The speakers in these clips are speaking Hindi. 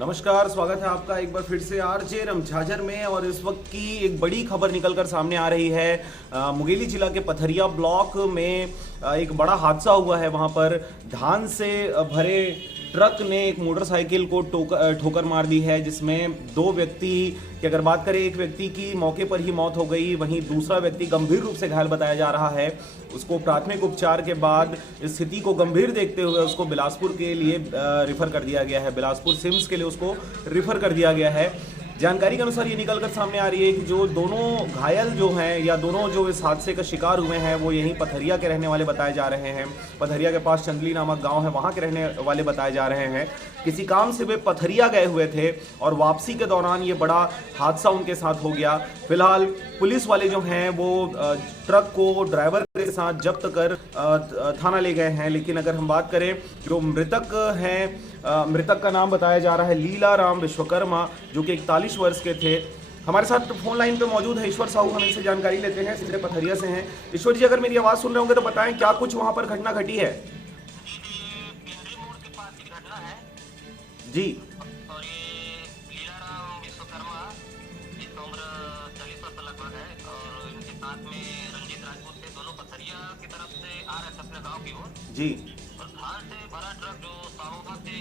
नमस्कार, स्वागत है आपका एक बार फिर से आरजे रमझाझर में। और इस वक्त की एक बड़ी खबर निकलकर सामने आ रही है। मुंगेली जिला के पथरिया ब्लॉक में एक बड़ा हादसा हुआ है। वहां पर धान से भरे ट्रक ने एक मोटरसाइकिल को ठोकर मार दी है, जिसमें दो व्यक्ति की अगर बात करें, एक व्यक्ति की मौके पर ही मौत हो गई, वहीं दूसरा व्यक्ति गंभीर रूप से घायल बताया जा रहा है। उसको प्राथमिक उपचार के बाद स्थिति को गंभीर देखते हुए उसको बिलासपुर के लिए रिफर कर दिया गया है। बिलासपुर सिम्स के लिए उसको रिफर कर दिया गया है। जानकारी के अनुसार ये निकलकर सामने आ रही है कि जो दोनों घायल जो हैं या दोनों जो इस हादसे का शिकार हुए हैं वो यहीं पथरिया के रहने वाले बताए जा रहे हैं। पथरिया के पास चंदली नामक गांव है, वहां के रहने वाले बताए जा रहे हैं। किसी काम से वे पथरिया गए हुए थे और वापसी के दौरान ये बड़ा हादसा उनके साथ हो गया। फिलहाल पुलिस वाले जो हैं वो ट्रक को ड्राइवर के साथ जब्त कर थाना ले गए हैं। लेकिन अगर हम बात करें, जो मृतक हैं, मृतक का नाम बताया जा रहा है लीला राम विश्वकर्मा, जो कि 41 वर्ष के थे। हमारे साथ फोन लाइन पे मौजूद है ईश्वर साहू, हम इनसे जानकारी लेते हैं, सीधे पथरिया से हैं। ईश्वर जी, अगर मेरी आवाज़ सुन रहे होंगे तो बताएं क्या कुछ वहाँ पर घटना घटी है। जी। और ये लीलाराम विश्वकर्मा, जिसका उम्र 40 वर्ष लगभग है, और इनके साथ में रंजीत राजपूत थे। दोनों पथरिया की तरफ से आ रहे थे अपने गांव की ओर। जी। और धान से भरा ट्रक जो सामोगा से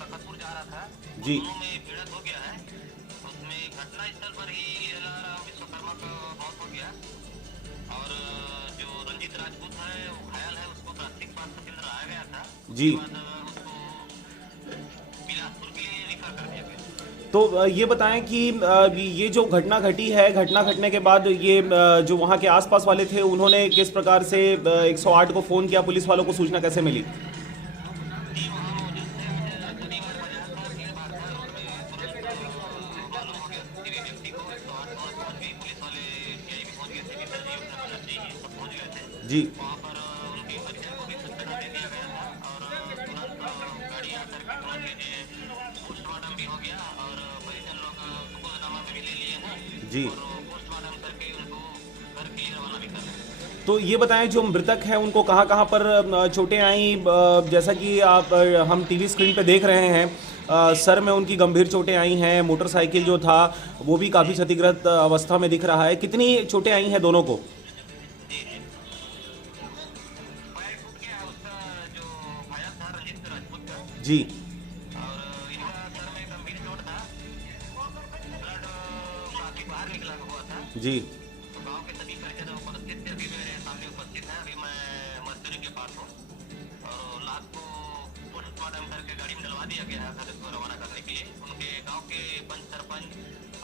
तखतपुर जा रहा था, जी। दोनों में भिड़ंत हो गया है। उसमें घटनास्थल पर ही लीलाराम विश्वकर्मा का मौत हो गया, और जो रंजीत राजपूत है वो घायल है। उसको प्राथमिक स्वास्थ्य केंद्र लाया गया था। जी। तो ये बताएं कि ये जो घटना घटी है, घटना घटने के बाद ये जो वहाँ के आसपास वाले थे उन्होंने किस प्रकार से 108 को फ़ोन किया, पुलिस वालों को सूचना कैसे मिली? जी। जी। तो ये बताएं, जो मृतक हैं उनको कहाँ कहाँ पर चोटें आई? जैसा कि आप हम टीवी स्क्रीन पे देख रहे हैं, सर में उनकी गंभीर चोटें आई हैं। मोटरसाइकिल जो था वो भी काफ़ी क्षतिग्रस्त अवस्था में दिख रहा है। कितनी चोटें आई हैं दोनों को? जी। जी। तो गांव के सभी परिजन उपस्थित थे। अभी मेरे सामने उपस्थित हैं। अभी मैं मजदूरी के पास हूँ, और लाश को पोस्टमार्टम करके गाड़ी में डलवा दिया गया है घर को रवाना करने के लिए। उनके गांव के पंच सरपंच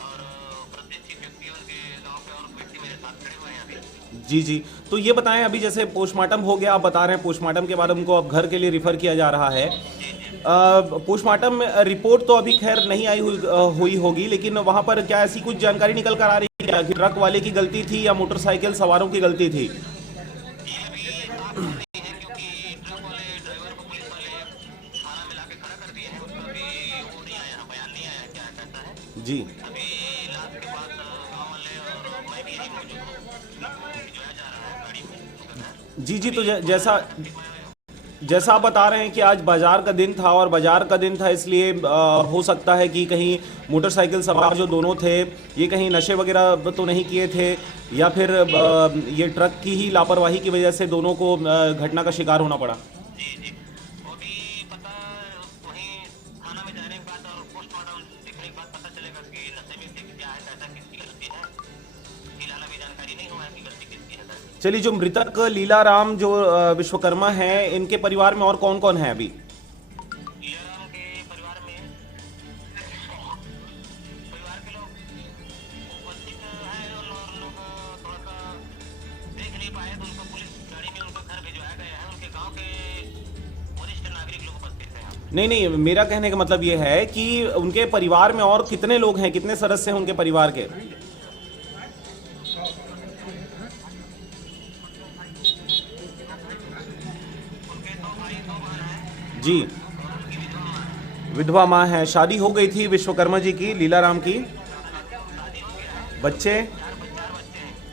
और प्रतिष्ठित व्यक्ति, उनके गांव के और व्यक्ति मेरे साथ खड़े हुए हैं अभी। जी। जी। तो ये बताएं, अभी जैसे पोस्टमार्टम हो गया, आप बता रहे हैं पोस्टमार्टम के बाद उनको अब घर के लिए रिफ़र किया जा रहा है। पोस्टमार्टम रिपोर्ट तो अभी खैर नहीं आई हुई होगी, लेकिन वहाँ पर क्या ऐसी कुछ जानकारी निकल कर आ रही है क्या कि ट्रक वाले की गलती थी या मोटरसाइकिल सवारों की गलती थी? जी। जी। जी। तो जैसा आप बता रहे हैं कि आज बाजार का दिन था, और बाजार का दिन था इसलिए हो सकता है कि कहीं मोटरसाइकिल सवार जो दोनों थे ये कहीं नशे वगैरह तो नहीं किए थे, या फिर ये ट्रक की ही लापरवाही की वजह से दोनों को घटना का शिकार होना पड़ा। चलिए, जो मृतक लीला राम जो विश्वकर्मा हैं, इनके परिवार में और कौन कौन है अभी? नहीं नहीं, मेरा कहने का मतलब ये है कि उनके परिवार में और कितने लोग हैं, कितने सदस्य हैं उनके परिवार के? जी। विधवा माँ है। शादी हो गई थी विश्वकर्मा जी की, लीला राम की? बच्चे?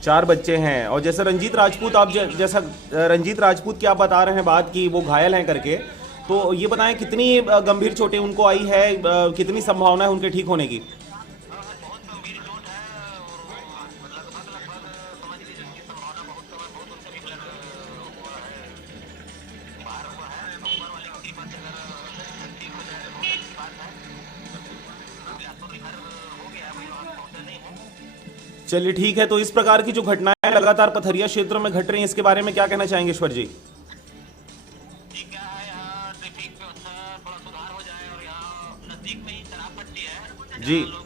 4 बच्चे हैं। और जैसे रंजीत राजपूत, आप जैसा रंजीत राजपूत की आप बता रहे हैं बात की वो घायल हैं करके, तो ये बताएं कितनी गंभीर चोटें उनको आई है, कितनी संभावना है उनके ठीक होने की? बहुत गंभीर चोट है और लगभग समझ लीजिए इसकी संभावना बहुत उनसे भी ब्लड हुआ है, बाहर हुआ है। ऊपर वाले की कृपा से अगर ठीक हो जाए तो अच्छी बात है। बिलासपुर रिफर हो गया, अभी वहाँ पहुँचे नहीं हूँ। चलिए ठीक है। तो इस प्रकार की जो घटनाएं लगातार पथरिया क्षेत्र में घट रही हैं, इसके बारे में क्या कहना चाहेंगे ईश्वर जी? ठीक क्या है, यहाँ ट्रैफिक व्यवस्था थोड़ा सुधार हो जाए और यहाँ नजदीक में ही शराब पट्टी है जी जहाँ लोग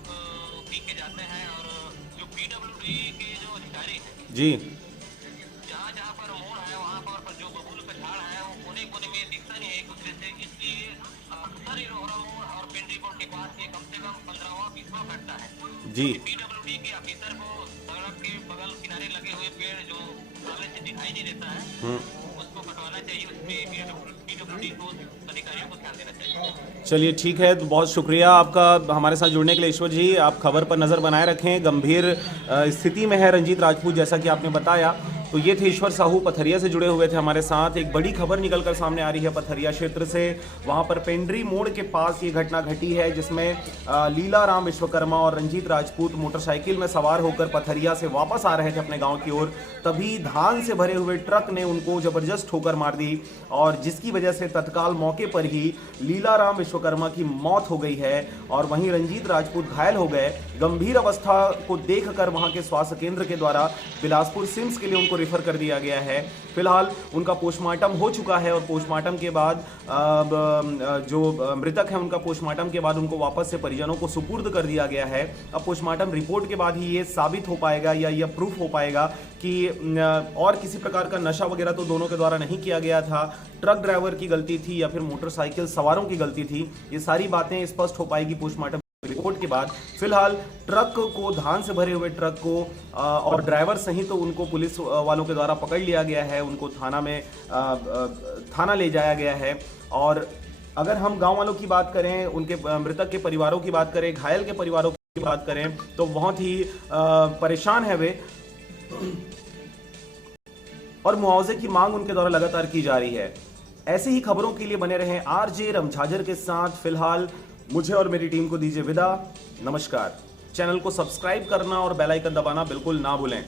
पी के जाते हैं और जो PWD के जो अधिकारी हैं, जी जहाँ जहाँ पर मोड़ है वहाँ पर जो बबूल का झाड़ है वो कोने कोने में दिखता नहीं है एक दूसरे से, इसलिए अक्सर ही रोहरा मोड़ और पेंड्री मोड़ के पास ये कम से कम 15वां-20वां घटना है। जी PWD के ऑफिसर को सड़क के बगल किनारे लगे हुए पेड़ जो सामने से दिखाई नहीं देता है उसको कटवाना चाहिए, उसमें PWD को अधिकारियों को ध्यान देना चाहिए। चलिए ठीक है। तो बहुत शुक्रिया आपका हमारे साथ जुड़ने के लिए ईश्वर जी। आप खबर पर नज़र बनाए रखें। गंभीर स्थिति में है रंजीत राजपूत, जैसा कि आपने बताया। तो ये थे ईश्वर साहू, पथरिया से जुड़े हुए थे हमारे साथ। एक बड़ी खबर निकल कर सामने आ रही है पथरिया क्षेत्र से। वहाँ पर पेंड्री मोड़ के पास ये घटना घटी है जिसमें लीला राम विश्वकर्मा और रंजीत राजपूत मोटरसाइकिल में सवार होकर पथरिया से वापस आ रहे थे अपने गाँव की ओर। तभी धान से भरे हुए ट्रक ने उनको जबरदस्त ठोकर मार दी और जिसकी वजह से तत्काल मौके पर ही लीला राम विश्वकर्मा की मौत हो गई है और वहीं रंजीत राजपूत घायल हो गए। गंभीर अवस्था को देखकर वहां के स्वास्थ्य केंद्र के द्वारा बिलासपुर सिम्स के लिए उनको रेफर कर दिया गया है। फिलहाल उनका पोस्टमार्टम हो चुका है और पोस्टमार्टम के बाद जो मृतक है उनका पोस्टमार्टम के बाद उनको वापस से परिजनों को सुपुर्द कर दिया गया है। अब पोस्टमार्टम रिपोर्ट के बाद ही ये साबित हो पाएगा या यह प्रूफ हो पाएगा कि और किसी प्रकार का नशा वगैरह तो दोनों के द्वारा नहीं किया गया था, ट्रक ड्राइवर की गलती थी या फिर मोटरसाइकिल सवारों की गलती थी। ये सारी बातें स्पष्ट हो पाएगी पोस्टमार्टम रिपोर्ट के बाद। फिलहाल ट्रक को, धान से भरे हुए ट्रक को और ड्राइवर सहित तो उनको पुलिस वालों के द्वारा पकड़ लिया गया है, उनको थाना ले जाया गया है। और अगर हम गांव वालों की बात करें, उनके मृतक के परिवारों की बात करें, घायल के परिवारों की बात करें तो बहुत ही परेशान है वे और मुआवजे की मांग उनके द्वारा लगातार की जा रही है। ऐसी ही खबरों के लिए बने रहें आरजे रमझाजर के साथ। फिलहाल मुझे और मेरी टीम को दीजिए विदा। नमस्कार। चैनल को सब्सक्राइब करना और बेल आइकन दबाना बिल्कुल ना भूलें।